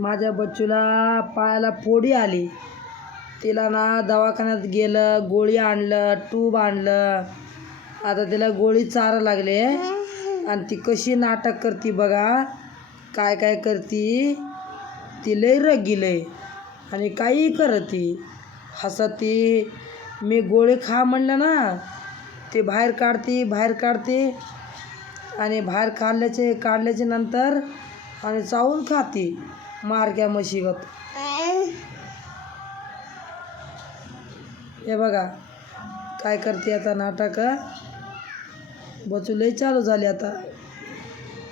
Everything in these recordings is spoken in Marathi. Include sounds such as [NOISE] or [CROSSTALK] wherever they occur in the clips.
माझ्या बच्चूला पायाला फोडी आली. तिला ना दवाखान्यात गेलं गोळी आणलं ट्यूब आणलं. आता तिला गोळी चारा लागले. आणि ती कशी नाटक करते बघा. काय काय करती? ती लय रगी लय आणि काही करती. हसती. मी गोळी खा म्हणलं ना ते बाहेर काढते बाहेर काढते. आणि बाहेर काढल्याचे काढल्याचे नंतर आणि चावून खाते. मारक्या म्हशीगत हे बघा काय करते आता नाटक? बचू लय चालू झाली आता.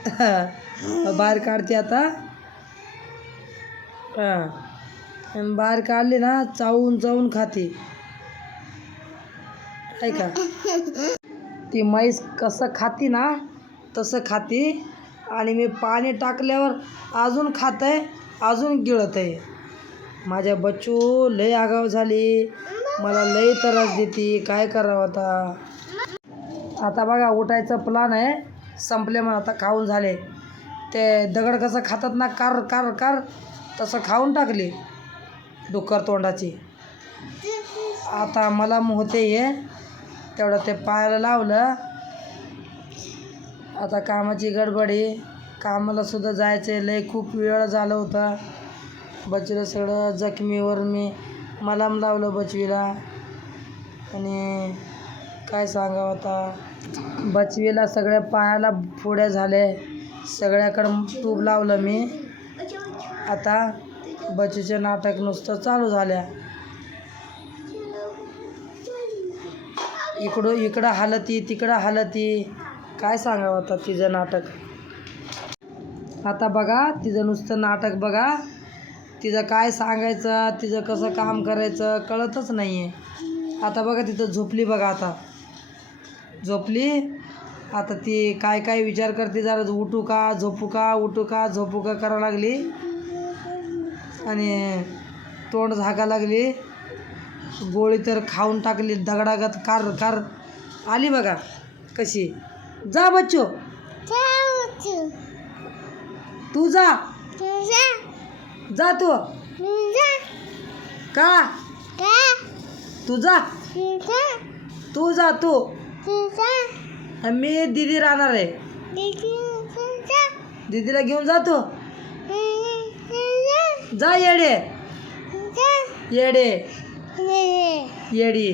[LAUGHS] बाहेर काढते आता. हां. बाहेर काढली ना चावून चावून खाते. ऐका ती म्हैस कसं खाती ना तसं खाती. आणि मी पाणी टाकल्यावर अजून खात आहे अजून गिळत आहे माझ्या बच्चू लय आगाव झाली. मला लय त्रास देते. काय करावं आता? आता बघा उठायचं प्लान आहे. संपले मग आता खाऊन झाले. ते दगड कसं खातात ना कार कार कार तसं खाऊन टाकली डुक्कर तोंडाची. आता मला होते हे तेवढं ते पायाला लावलं. आता कामाची गडबड आहे. कामाला सुद्धा आहे लय खूप वेळ झालं होता. बचवीला सगळं जखमीवर मी मलम लावलं बचवीला. आणि काय सांगावं आता? बचवीला सगळ्या पायाला फोड्या झाले सगळ्याकडं तूप लावलं मी. आता बचूचे नाटक नुसतं चालू झाल्या. इकडं इकडं हालती तिकडं हालती. काय सांगावं आता तिचं नाटक? आता बघा तिचं नुसतं नाटक बघा. तिचं काय सांगायचं तिचं कसं काम करायचं कळतच नाही आहे आता बघा तिथं झोपली बघा आता. झोपली? आता ती काय काय विचार करते जरा उठू का झोपू का उठू का झोपू का करावं लागली. आणि तोंड झाका लागली. गोळी तर खाऊन टाकली दगडागत कार कार. आली बघा कशी? जा बच्चो. तू जा. जा तू. का? तू जा. तू जा तू. मी दीदी राहणार आहे. दीदीला घेऊन जातो जा येडे. येडे. येडी.